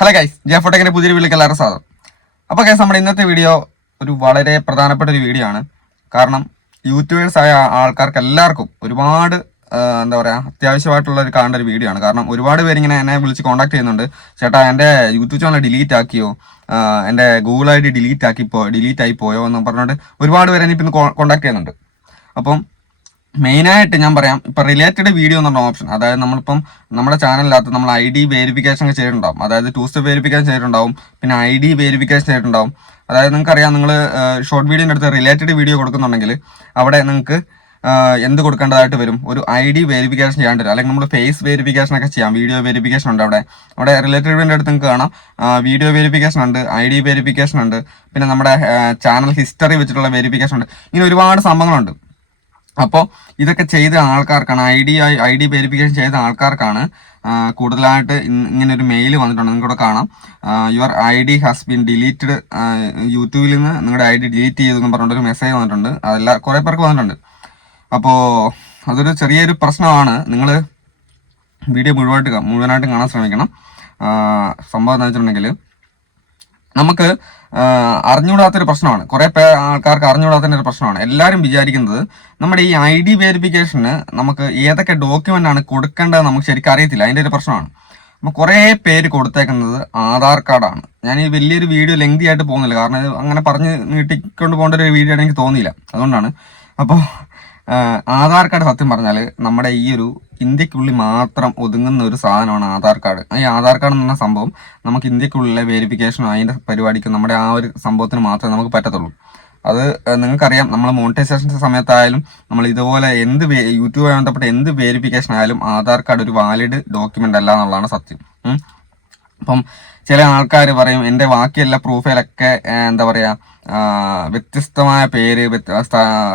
Hello guys ജെഫോട്ടെക്കിന്റെ പുതിയൊരു വീട്ടിലേക്ക് എല്ലാവരും സ്വാഗതം. അപ്പോൾ ഗൈസ് നമ്മുടെ ഇന്നത്തെ വീഡിയോ ഒരു വളരെ പ്രധാനപ്പെട്ട ഒരു വീഡിയോ ആണ്. കാരണം യൂട്യൂബേഴ്സ് ആയ ആൾക്കാർക്ക് എല്ലാവർക്കും ഒരുപാട് എന്താ പറയുക അത്യാവശ്യമായിട്ടുള്ള ഒരു കാണേണ്ട ഒരു വീഡിയോ ആണ്. കാരണം ഒരുപാട് പേര് ഇങ്ങനെ എന്നെ വിളിച്ച് കോൺടാക്ട് ചെയ്യുന്നുണ്ട്. ചേട്ടാ എന്റെ യൂട്യൂബ് ചാനൽ ഡിലീറ്റ് ആക്കിയോ? എന്റെ ഗൂഗിൾ ഐ ഡി ഡിലീറ്റ് ആക്കിപ്പോ ഡിലീറ്റ് ആയി പോയോ എന്ന് പറഞ്ഞുകൊണ്ട് ഒരുപാട് പേര് ഇപ്പം കോൺടാക്ട് ചെയ്യുന്നുണ്ട്. അപ്പം മെയിനായിട്ട് ഞാൻ പറയാം ഇപ്പൊ റിലേറ്റഡ് വീഡിയോ എന്നുള്ള ഓപ്ഷൻ അതായത് നമ്മളിപ്പം നമ്മുടെ ചാനലിനകത്ത് നമ്മൾ ഐ ഡി വെരിഫിക്കേഷൻ ഒക്കെ ചെയ്തിട്ടുണ്ടാവും. അതായത് ടൂ സ്റ്റെപ്പ് വെരിഫിക്കേഷൻ ചെയ്തിട്ടുണ്ടാവും പിന്നെ ഐ ഡി വെരിഫിക്കേഷൻ ചെയ്തിട്ടുണ്ടാവും. അതായത് നിങ്ങൾക്ക് അറിയാം നിങ്ങൾ ഷോർട്ട് വീഡിയോന്റെ അടുത്ത് റിലേറ്റഡ് വീഡിയോ കൊടുക്കുന്നുണ്ടെങ്കിൽ അവിടെ നിങ്ങൾക്ക് എന്ത് കൊടുക്കേണ്ടതായിട്ട് വരും? ഒരു ഐ ഡി വെരിഫിക്കേഷൻ ചെയ്യാണ്ട് വരും. അല്ലെങ്കിൽ നമ്മൾ ഫേസ് വെരിഫിക്കേഷൻ ഒക്കെ ചെയ്യാം വീഡിയോ വെരിഫിക്കേഷൻ ഉണ്ട് അവിടെ. അവിടെ റിലേറ്റഡ് വീഡിയോന്റെ അടുത്ത് നിങ്ങൾക്ക് കാണാം. വീഡിയോ വെരിഫിക്കേഷൻ ഉണ്ട് ഐ ഡി വെരിഫിക്കേഷൻ ഉണ്ട് പിന്നെ നമ്മുടെ ചാനൽ ഹിസ്റ്ററി വെച്ചിട്ടുള്ള വെരിഫിക്കേഷൻ ഉണ്ട്. ഇങ്ങനെ ഒരുപാട് സംഭവങ്ങളുണ്ട്. അപ്പോൾ ഇതൊക്കെ ചെയ്ത ആൾക്കാർക്കാണ് I D I D verification ചെയ്ത ആൾക്കാർക്കാണ് കൂടുതലായിട്ട് ഇങ്ങനെ ഒരു മെയിൽ വന്നിട്ടുണ്ട്. നിങ്ങൾക്കൂടെ കാണാം. Your I D has been deleted യൂട്യൂബിൽ നിന്ന് നിങ്ങളുടെ ഐ ഡി ഡിലീറ്റ് ചെയ്തെന്ന് പറഞ്ഞിട്ടൊരു മെസ്സേജ് വന്നിട്ടുണ്ട്. അതെല്ലാം കുറേ പേർക്ക് വന്നിട്ടുണ്ട്. അപ്പോൾ അതൊരു ചെറിയൊരു പ്രശ്നമാണ്. നിങ്ങൾ വീഡിയോ മുഴുവനായിട്ട് മുഴുവനായിട്ട് കാണാൻ ശ്രമിക്കണം. സംഭവം എന്താ വെച്ചിട്ടുണ്ടെങ്കിൽ നമുക്ക് അറിഞ്ഞുകൂടാത്തൊരു പ്രശ്നമാണ്. കുറേ പേ ആൾക്കാർക്ക് അറിഞ്ഞുകൂടാത്തൊരു ഒരു പ്രശ്നമാണ്. എല്ലാവരും വിചാരിക്കുന്നത് നമ്മുടെ ഈ ഐ ഡി വെരിഫിക്കേഷന് നമുക്ക് ഏതൊക്കെ ഡോക്യുമെന്റ് ആണ് കൊടുക്കേണ്ടത് നമുക്ക് ശരിക്കും അറിയത്തില്ല. അതിന്റെ ഒരു പ്രശ്നമാണ്. അപ്പോൾ കുറേ പേര് കൊടുത്തേക്കുന്നത് ആധാർ കാർഡാണ്. ഞാൻ ഈ വലിയൊരു വീഡിയോ ലെങ്തി ആയിട്ട് പോകുന്നില്ല. കാരണം ഇത് അങ്ങനെ പറഞ്ഞ് നീട്ടിക്കൊണ്ട് പോകേണ്ട ഒരു വീഡിയോ ആയിട്ട് എനിക്ക് തോന്നിയില്ല. അതുകൊണ്ടാണ്. അപ്പോൾ ആധാർ കാർഡ് സത്യം പറഞ്ഞാൽ നമ്മുടെ ഈ ഒരു ഇന്ത്യക്കുള്ളിൽ മാത്രം ഒതുങ്ങുന്ന ഒരു സാധനമാണ് ആധാർ കാർഡ്. ഈ ആധാർ കാർഡ് എന്ന് സംഭവം നമുക്ക് ഇന്ത്യക്കുള്ളിലെ വെരിഫിക്കേഷനും അതിന്റെ പരിപാടിക്കും നമ്മുടെ ആ ഒരു സംഭവത്തിന് മാത്രമേ നമുക്ക് പറ്റത്തുള്ളൂ. അത് നിങ്ങൾക്കറിയാം നമ്മൾ മോണിറ്റൈസേഷൻ സമയത്തായാലും നമ്മൾ ഇതുപോലെ എന്ത് യൂട്യൂബ് യൂട്യൂബുമായി ബന്ധപ്പെട്ട എന്ത് വെരിഫിക്കേഷൻ ആയാലും ആധാർ കാർഡ് ഒരു വാലിഡ് ഡോക്യുമെന്റ് അല്ല എന്നുള്ളതാണ് സത്യം. അപ്പം ചില ആൾക്കാർ പറയും എന്റെ ബാക്കിയെല്ലാ പ്രൂഫിലൊക്കെ എന്താ പറയുക വ്യത്യസ്തമായ പേര്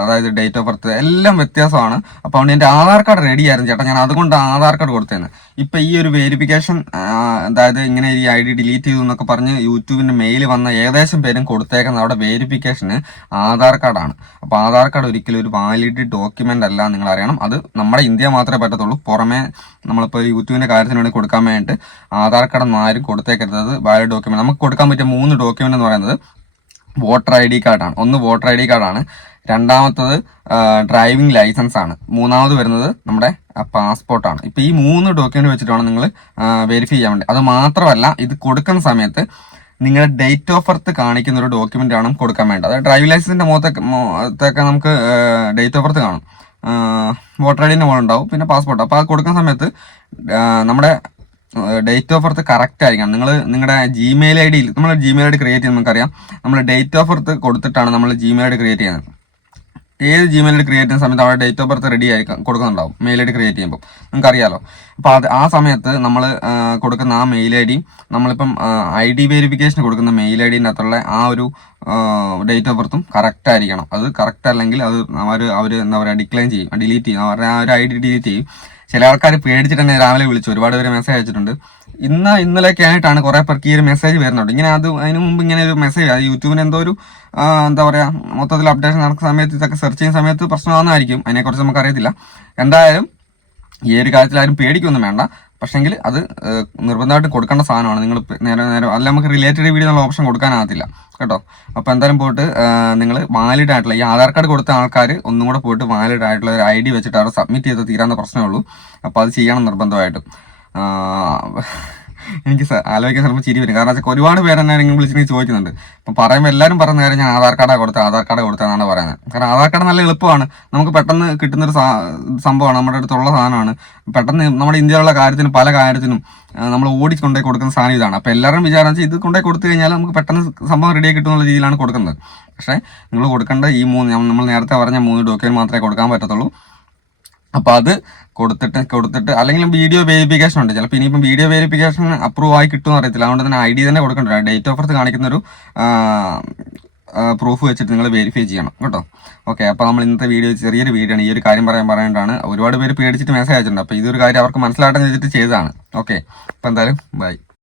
അതായത് ഡേറ്റ് ഓഫ് ബർത്ത് എല്ലാം വ്യത്യാസമാണ്. അപ്പോൾ അതുകൊണ്ട് എന്റെ ആധാർ കാർഡ് റെഡി ആയിരുന്നു ചേട്ടാ. ഞാൻ അതുകൊണ്ട് ആധാർ കാർഡ് കൊടുത്തേന്ന് ഇപ്പം ഈ ഒരു വെരിഫിക്കേഷൻ അതായത് ഇങ്ങനെ ഈ ഐ ഡി ഡിലീറ്റ് ചെയ്തു എന്നൊക്കെ പറഞ്ഞ് യൂട്യൂബിന്റെ മെയിൽ വന്ന ഏകദേശം പേരും കൊടുത്തേക്കുന്ന അവിടെ വെരിഫിക്കേഷന് ആധാർ കാർഡാണ്. അപ്പോൾ ആധാർ കാർഡ് ഒരിക്കലും ഒരു വാലിഡ് ഡോക്യുമെന്റ് അല്ല നിങ്ങൾ അറിയണം അത് നമ്മുടെ ഇന്ത്യ മാത്രമേ പറ്റത്തുള്ളൂ. പുറമേ നമ്മളിപ്പോൾ യൂട്യൂബിന്റെ കാര്യത്തിന് വേണ്ടി കൊടുക്കാൻ വേണ്ടിയിട്ട് ആധാർ കാർഡ് ഒന്നും ആരും കൊടുത്തേക്കരുത്. അത് വാലിഡ് ഡോക്യുമെന്റ് നമുക്ക് കൊടുക്കാൻ പറ്റിയ മൂന്ന് ഡോക്യുമെന്റ് എന്ന് പറയുന്നത് വോട്ടർ ഐ ഡി കാർഡാണ് ഒന്ന് വോട്ടർ ഐ ഡി കാർഡാണ് രണ്ടാമത്തത് ഡ്രൈവിംഗ് ലൈസൻസ് ആണ്. മൂന്നാമത് വരുന്നത് നമ്മുടെ പാസ്പോർട്ടാണ് ഇപ്പൊ ഈ മൂന്ന് ഡോക്യുമെന്റ് വെച്ചിട്ടാണ് നിങ്ങൾ വെരിഫൈ ചെയ്യാൻ വേണ്ടി. അത് മാത്രമല്ല ഇത് കൊടുക്കുന്ന സമയത്ത് നിങ്ങളുടെ ഡേറ്റ് ഓഫ് ബർത്ത് കാണിക്കുന്ന ഒരു ഡോക്യുമെന്റ് ആണ് കൊടുക്കാൻ വേണ്ടത്. ഡ്രൈവിംഗ് ലൈസൻസിന്റെ മുഖത്തൊക്കെ നമുക്ക് ഡേറ്റ് ഓഫ് ബർത്ത് കാണും. വോട്ടർ ഐ ഡിന്റെ ഉണ്ടാവും. പിന്നെ പാസ്പോർട്ട് അപ്പോൾ അത് കൊടുക്കുന്ന സമയത്ത് നമ്മുടെ ഡേറ്റ് ഓഫ് ബർത്ത് കറക്റ്റ് ആയിരിക്കണം. നിങ്ങൾ നിങ്ങളുടെ ജിമെയിൽ ഐ ഡിയിൽ നമ്മൾ ജിമെയിൽ ഐ ഡി ക്രിയേറ്റ് ചെയ്യുന്ന നമുക്കറിയാം. നമ്മൾ ഡേറ്റ് ഓഫ് ബർത്ത് കൊടുത്തിട്ടാണ് നമ്മൾ ജിമെയിൽ ഐ ഡി ക്രിയേറ്റ് ചെയ്യുന്നത്. ഏത് ജിമെയിൽ ക്രിയേറ്റ് ചെയ്യുന്ന സമയത്ത് അവിടെ ഡേറ്റ് ഓഫ് ബർത്ത് റെഡി ആയി കൊടുക്കുന്നുണ്ടാവും. മെയിൽ ഐ ഡി ക്രിയേറ്റ് ചെയ്യുമ്പോൾ നിങ്ങൾക്ക് അറിയാലോ അപ്പോൾ അത് ആ സമയത്ത് നമ്മൾ കൊടുക്കുന്ന ആ മെയിൽ ഐ ഡി നമ്മളിപ്പം ഐ ഡി വെരിഫിക്കേഷൻ കൊടുക്കുന്ന മെയിൽ ഐ ഡിനകത്തുള്ള ആ ഒരു ഡേറ്റ് ഓഫ് ബർത്തും കറക്റ്റ് ആയിരിക്കണം. അത് കറക്റ്റ് അല്ലെങ്കിൽ അത് അവർ അവർ എന്താ പറയുക ഡിക്ലൈൻ ചെയ്യും. ഡിലീറ്റ് ചെയ്യും. അവരുടെ ആ ഒരു ഐ ഡി ഡിലീറ്റ് ചെയ്യും. ചില ആൾക്കാർ പേടിച്ചിട്ട് തന്നെ രാവിലെ വിളിച്ചു. ഒരുപാട് പേര് മെസ്സേജ് അയച്ചിട്ടുണ്ട്. ഇന്ന് ഇന്നലെയൊക്കെ ആയിട്ടാണ് കുറെ പേർക്ക് ഈ ഒരു മെസ്സേജ് വരുന്നുണ്ട് ഇങ്ങനെ അത് അതിന് മുമ്പ് ഇങ്ങനെ ഒരു മെസ്സേജ് അത് യൂട്യൂബിന് എന്തോ ഒരു എന്താ പറയാ മൊത്തത്തിൽ അപ്ഡേഷൻ നടക്കുന്ന സമയത്ത് ഇതൊക്കെ സെർച്ച് ചെയ്യുന്ന സമയത്ത് പ്രശ്നമാണെന്നായിരിക്കും അതിനെക്കുറിച്ച് നമുക്ക് അറിയത്തില്ല എന്തായാലും ഈ ഒരു കാര്യത്തിൽ ആരും പേടിക്കൊന്നും വേണ്ട. പക്ഷെങ്കിൽ അത് നിർബന്ധമായിട്ട് കൊടുക്കേണ്ട സാധനമാണ്. നിങ്ങൾ നേരെ നേരെ അല്ല നമുക്ക് റിലേറ്റഡ് വീഡിയോ എന്നുള്ള ഓപ്ഷൻ കൊടുക്കാനാകത്തില്ല. കേട്ടോ? അപ്പോൾ എന്തായാലും പോയിട്ട് നിങ്ങൾ വാലിഡ് ആയിട്ടുള്ള ഈ ആധാർ കാർഡ് കൊടുത്ത ആൾക്കാർ ഒന്നും കൂടെ പോയിട്ട് വാലിഡ് ആയിട്ടുള്ള ഒരു ഐ ഡി വെച്ചിട്ട് അവിടെ സബ്മിറ്റ് ചെയ്ത് തീരാവുന്ന പ്രശ്നമുള്ളൂ അപ്പോൾ അത് ചെയ്യണം നിർബന്ധമായിട്ടും. എനിക്ക് ആലോചിക്കാൻ ചിലപ്പോൾ ചിരി വരും. കാരണം ഒരുപാട് പേര് എന്നെ ഇങ്ങനെ വിളിച്ചിട്ട് ചോദിക്കുന്നുണ്ട്. അപ്പം പറയുമ്പോൾ എല്ലാവരും പറയുന്ന കാര്യം ഞാൻ ആധാർ കാർഡാണ് കൊടുത്തത് ആധാർ കാർഡ് കൊടുത്തതെന്നാണ് പറയുന്നത്. കാരണം ആധാർ കാർഡ് നല്ല എളുപ്പമാണ്. നമുക്ക് പെട്ടെന്ന് കിട്ടുന്നൊരു സംഭവമാണ്. നമ്മുടെ അടുത്തുള്ള സാധനമാണ്. പെട്ടെന്ന് നമ്മുടെ ഇന്ത്യയിലുള്ള കാര്യത്തിനും പല കാര്യത്തിനും നമ്മൾ ഓടി കൊണ്ടുപോയി കൊടുക്കുന്ന സാധനം ഇതാണ്. അപ്പോൾ എല്ലാവരും വിചാരം ഇത് കൊണ്ടുപോയി കൊടുത്തു കഴിഞ്ഞാൽ നമുക്ക് പെട്ടെന്ന് സംഭവം റെഡിയായി കിട്ടുന്ന രീതിയിലാണ് കൊടുക്കുന്നത്. പക്ഷേ നിങ്ങൾ കൊടുക്കേണ്ട ഈ മൂന്ന് നമ്മൾ നേരത്തെ പറഞ്ഞ മൂന്ന് ഡോക്യുമെന്റ് മാത്രമേ കൊടുക്കാൻ പറ്റത്തുള്ളൂ. അപ്പൊ അത് കൊടുത്തിട്ട് കൊടുത്തിട്ട് അല്ലെങ്കിൽ വീഡിയോ വെരിഫിക്കേഷൻ ഉണ്ട്. ചിലപ്പോൾ ഇനിയിപ്പം വീഡിയോ വെരിഫിക്കേഷൻ അപ്രൂവ് ആയി കിട്ടുമെന്ന് അറിയത്തില്ല. അതുകൊണ്ട് തന്നെ ഐ ഡി തന്നെ കൊടുക്കണ്ട. ഡേറ്റ് ഓഫ് ബർത്ത് കാണിക്കുന്ന ഒരു പ്രൂഫ് വെച്ചിട്ട് നിങ്ങൾ വെരിഫൈ ചെയ്യണം. കേട്ടോ? ഓക്കെ അപ്പോൾ നമ്മൾ ഇന്നത്തെ വീഡിയോ ചെറിയൊരു വീഡിയോ ആണ്. ഈ ഒരു കാര്യം പറയാൻ പറയേണ്ടതാണ് ഒരുപാട് പേര് പേടിച്ചിട്ട് മെസ്സേജ് അയച്ചിട്ടുണ്ട്. അപ്പോൾ ഇതൊരു കാര്യം അവർക്ക് മനസ്സിലാട്ടെന്ന് വെച്ചിട്ട് ചെയ്തതാണ്. ഓക്കെ അപ്പോൾ എന്തായാലും ബൈ